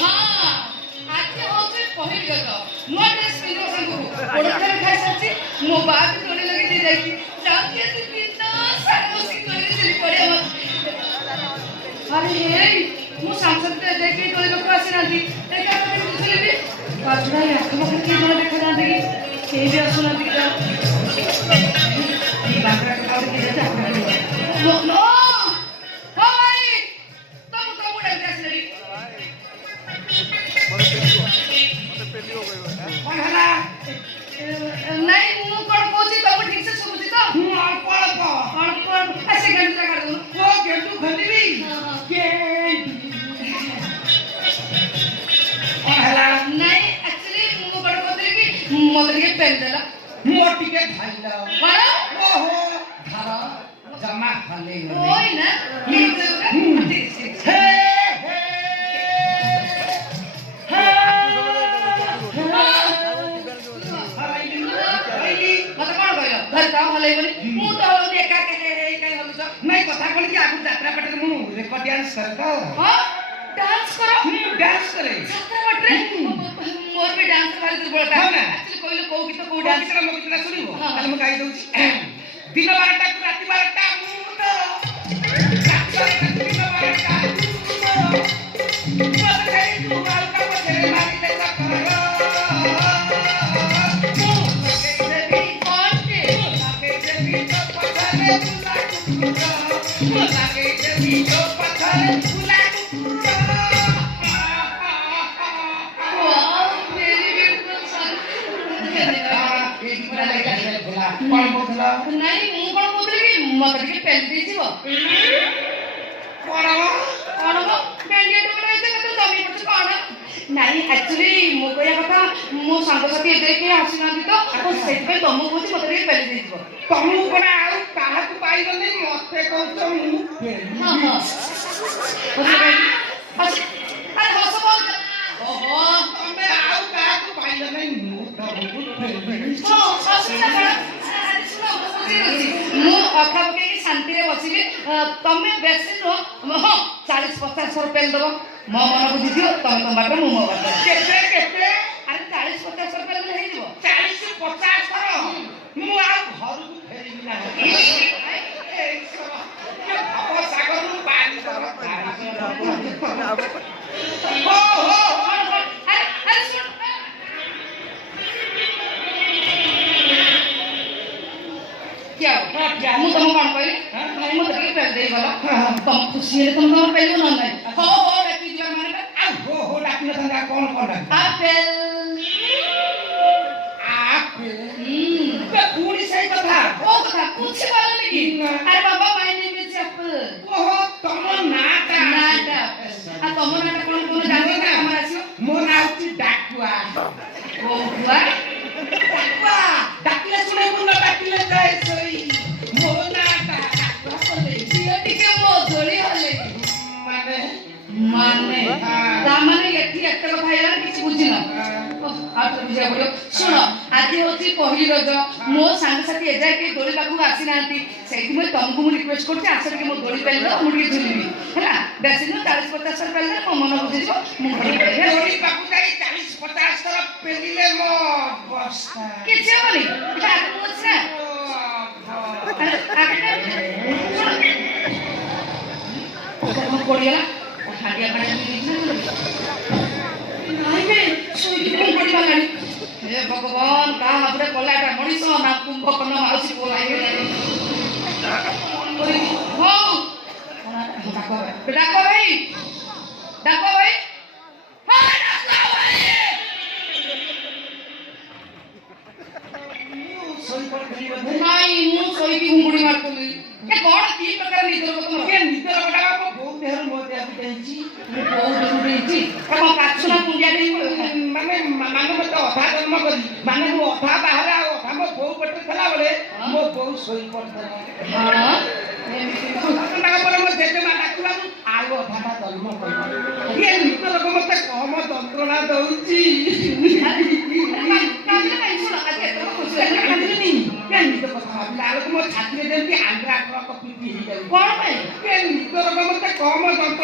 हाँ आज होचे पहिल गत नुआ ड्रेस पिंधो संगु ओडकर खाइ सच्ची मो बाप तोड़े लगे दे जाई जाके तू पिंता सारा मुसी तोड़े चली पड़े मत अरे हे मो सांसद ते देखे तोड़े लोक आसी नांती ते का करे बुझले भी बाजरा या खबर के मन देखा जाते कि के भी आसुना दी जा ये बागरा का के जा नो नो हाय तुम उड़ा ड्रेस लगी कौन हला नहीं मु कोन कोची तो ठीक से सुबुची तो अल्प ऐसे घंटा कर दूं वो घंटू खंडीवी के कौन हला नहीं एक्चुअली मु कोन कोची की मोटर के पेन देला मोटी के खाइला बड़ा ओहो धारा जमा खाले ओय ना ठीक है घर का हलै बोली मु तो हलै एका के हलु छ नै कथा कोन कि आगु यात्रा पटे मु रेकॉर्ड डांस करता हां डांस करो डांस करे यात्रा पटे मोर भी डांस वाली तो बोलता है एक्चुअली कोई लोग को की तो को डांस करा मग किना सुनिबो काल मु गाई दउची दिन 12टा को राती 12टा मु तो दिन 12टा मत खाई तू आल का पछरे मारी ले कर नहीं मु कोन बोलले कि मत के पेल दे जीवो कोन को पेलिए तो बने से तो जमी पछ कोन नहीं एक्चुअली मो कया कथा मो संग साथी देखे आसीना दी तो सेट पे तुम कोची मत के पेल दे जीवो तुम कोन आ काहा को पाई गले मते कहत मु हां हां अरे हस बोल ओहो तुमे आ काहा को पाई गले मु तो ओ हसना मु अखा पके शांति रे बसिबे तमे बेसी नो हां 40-50 रुपया दबो मो मन बुझि दियो तमे तम बाटे मु मो बाटे केते केते अरे 40-50 रुपया ले हे दिबो 40-50 करो मु आ घर को फेरि बिना ए सब सागर नु पानी हो हो अरे सुन क्या मु तुम कौन कहली नहीं मत के पेल दे गला तुम खुशी है तुम पेलो न नहीं हो डाकी दिया माने हो डाकी न संगा कौन आपेल बे पूरी सही कथा ओ कथा कुछ बोल नहीं अरे बाबा माय नेम इज एप्पल ओहो तुम नाटा आ तुम नाटा कौन जाने ना हमरा आसियो मो नाउ ची डाकुआ ओ बुआ डाकुआ डाकिले सुने मुन डाकिले जाय सोई मो नाटा डाकुआ बोले सियो टिके मो जोली हले माने तामाने एठी एते कथा हैला किछ बुझिना आ तो बुझा बोलो सुनो आज होची पहिली रज मो संग साथी एजा के दोली पाखु आसी नांती सेठी मैं तुमको मु रिक्वेस्ट करते आसे के मो दोली पेल दो मु के झुलिबी हैला बेसी न 40-50 पेल दे मो मन बुझिबो मु घरे पेल दोली पाखु जाई 40-50 तरफ पेलिले मो बस्ता के जे बोली एटा मुछ ना हम कोडिया खाडिया खाडिया नहीं बे सोई कोन कोडी बालानी हे भगवान का हमरे कोलाटा मणिसो ना कुंभकर्ण माउसी बोलाई हो डाको भाई हां डाको भाई सोई पर खली बंद नहीं मु सोई की घुंगुड़ी मार कोली ए कोन की प्रकार निदर को के निदर बडा को बहुत देहर मोते आबि देंची बहुत देंची कम काछुना कुंडिया देई माने मत अथा जन्म करी माने मो अथा बाहर आ अथा मो बहु पटे थला बले मो बहु सोई पड़ता हां ताका पर मो जेते मा डाकुला आलो अथा जन्म करी ये निदर को मते कम तंत्रणा दउची काजे नहीं सुना के तो खुश है नहीं के निदर को भाबिला आलो मो छाती देंती आंध्रा को पीपी ही जाऊ कोन भाई के निदर को मते कम तंत्रणा